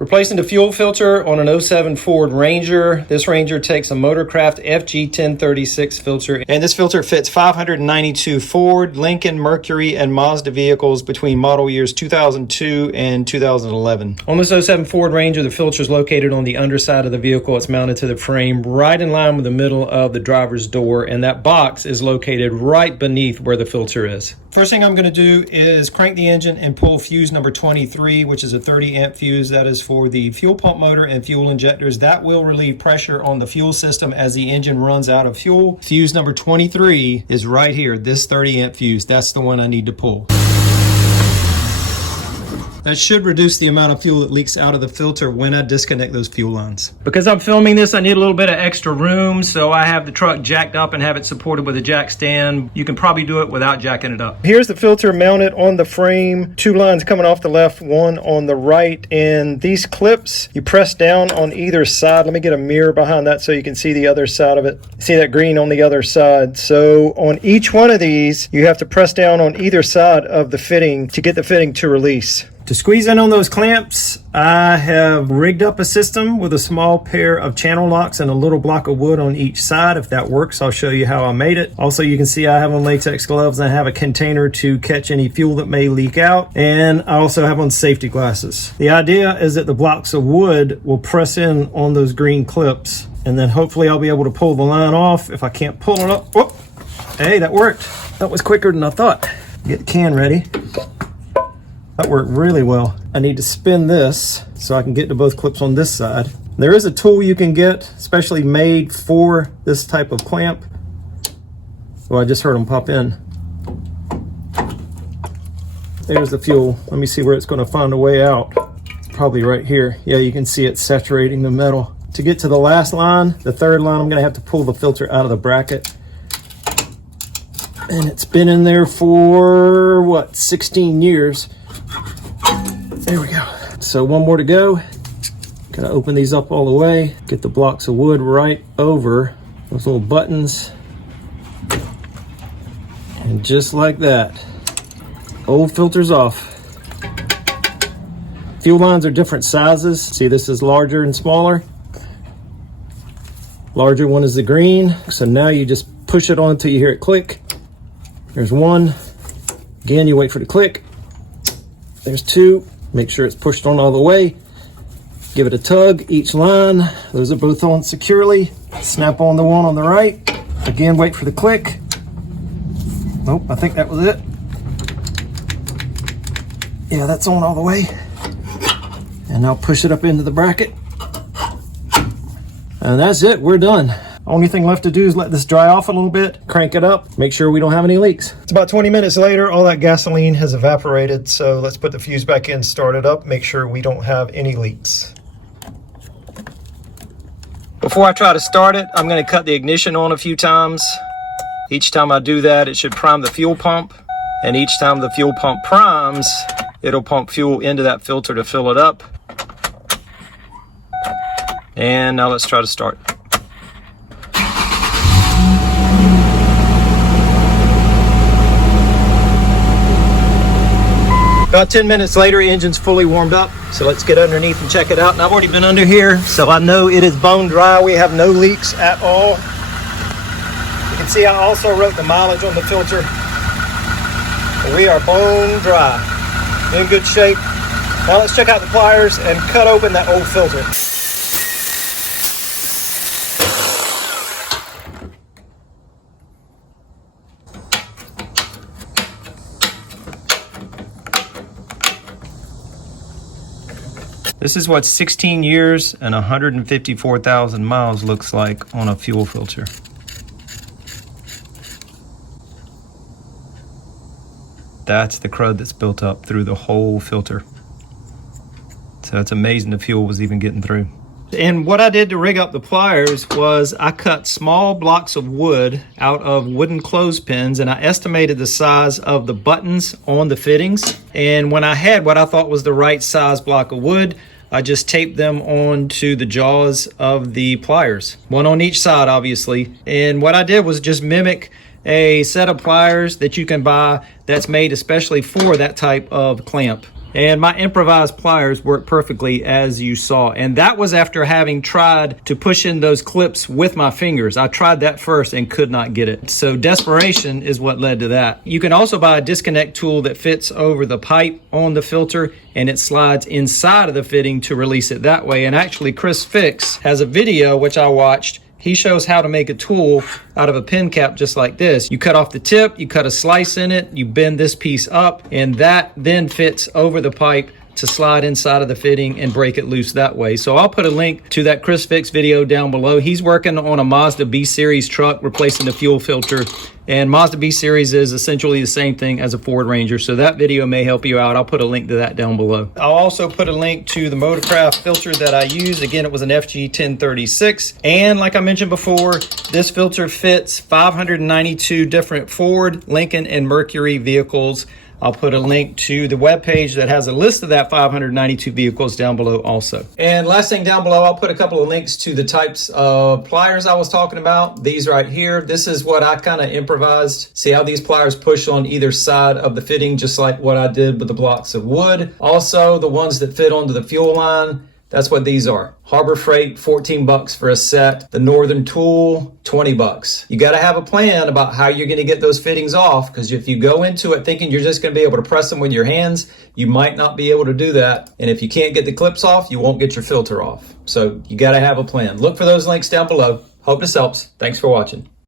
Replacing the fuel filter on an 07 Ford Ranger. This Ranger takes a Motorcraft FG1036 filter, and this filter fits 592 Ford, Lincoln, Mercury, and Mazda vehicles between model years 2002 and 2011. On this 07 Ford Ranger, the filter is located on the underside of the vehicle. It's mounted to the frame right in line with the middle of the driver's door, and that box is located right beneath where the filter is. First thing I'm going to do is crank the engine and pull fuse number 23, which is a 30 amp fuse. That is for the fuel pump motor and fuel injectors. That will relieve pressure on the fuel system as the engine runs out of fuel. Fuse number 23 is right here, this 30 amp fuse. That's the one I need to pull. That should reduce the amount of fuel that leaks out of the filter when I disconnect those fuel lines. Because I'm filming this, I need a little bit of extra room, so I have the truck jacked up and have it supported with a jack stand. You can probably do it without jacking it up. Here's the filter mounted on the frame. Two lines coming off the left, one on the right. And these clips, you press down on either side. Let me get a mirror behind that so you can see the other side of it. See that green on the other side? So on each one of these, you have to press down on either side of the fitting to get the fitting to release. To squeeze in on those clamps, I have rigged up a system with a small pair of channel locks and a little block of wood on each side. If that works, I'll show you how I made it. Also, you can see I have on latex gloves and I have a container to catch any fuel that may leak out. And I also have on safety glasses. The idea is that the blocks of wood will press in on those green clips, and then hopefully I'll be able to pull the line off. If I can't pull it up, whoop, hey, that worked. That was quicker than I thought. Get the can ready. That worked really well. I need to spin this so I can get to both clips on this side. There is a tool you can get, especially made for this type of clamp. Oh, I just heard them pop in. There's the fuel. Let me see where it's going to find a way out. It's probably right here. Yeah, you can see it saturating the metal. To get to the last line, the third line, I'm going to have to pull the filter out of the bracket. And it's been in there for, what, 16 years. There we go. So one more to go. Gotta open these up all the way. Get the blocks of wood right over those little buttons. And just like that, old filter's off. Fuel lines are different sizes. See, this is larger and smaller. Larger one is the green. So now you just push it on until you hear it click. There's one. Again, you wait for the click. There's two. Make sure it's pushed on all the way. Give it a tug, each line. Those are both on securely. Snap on the one on the right. Again, wait for the click. Nope, I think that was it. Yeah, that's on all the way. And now push it up into the bracket. And that's it, we're done. Only thing left to do is let this dry off a little bit, crank it up, make sure we don't have any leaks. It's about 20 minutes later, all that gasoline has evaporated, so let's put the fuse back in, start it up, make sure we don't have any leaks. Before I try to start it, I'm going to cut the ignition on a few times. Each time I do that, it should prime the fuel pump, and each time the fuel pump primes, it'll pump fuel into that filter to fill it up. And now let's try to start. About 10 minutes later, engine's fully warmed up. So let's get underneath and check it out. And I've already been under here, so I know it is bone dry. We have no leaks at all. You can see I also wrote the mileage on the filter. We are bone dry, in good shape. Now let's check out the pliers and cut open that old filter. This is what 16 years and 154,000 miles looks like on a fuel filter. That's the crud that's built up through the whole filter. So it's amazing the fuel was even getting through. And what I did to rig up the pliers was I cut small blocks of wood out of wooden clothespins, and I estimated the size of the buttons on the fittings. And when I had what I thought was the right size block of wood, I just taped them onto the jaws of the pliers, one on each side, obviously. And what I did was just mimic a set of pliers that you can buy that's made especially for that type of clamp. And my improvised pliers work perfectly as you saw. And that was after having tried to push in those clips with my fingers. I tried that first and could not get it. So desperation is what led to that. You can also buy a disconnect tool that fits over the pipe on the filter and it slides inside of the fitting to release it that way. And actually Chris Fix has a video which I watched. He shows how to make a tool out of a pin cap just like this. You cut off the tip, you cut a slice in it, you bend this piece up, and that then fits over the pipe to slide inside of the fitting and break it loose that way. So I'll put a link to that Chris Fix video down below. He's working on a Mazda B-Series truck replacing the fuel filter, and Mazda B-Series is essentially the same thing as a Ford Ranger, so that video may help you out. I'll put a link to that down below. I'll also put a link to the Motorcraft filter that I use. Again, it was an FG 1036, and like I mentioned before, this filter fits 592 different Ford, Lincoln, and Mercury vehicles. I'll put a link to the webpage that has a list of that 592 vehicles down below also. And last thing down below, I'll put a couple of links to the types of pliers I was talking about. These right here, this is what I kind of improvised. See how these pliers push on either side of the fitting, just like what I did with the blocks of wood. Also, the ones that fit onto the fuel line, that's what these are. Harbor Freight, 14 bucks for a set. The Northern Tool, 20 bucks. You gotta have a plan about how you're gonna get those fittings off, because if you go into it thinking you're just gonna be able to press them with your hands, you might not be able to do that. And if you can't get the clips off, you won't get your filter off. So you gotta have a plan. Look for those links down below. Hope this helps. Thanks for watching.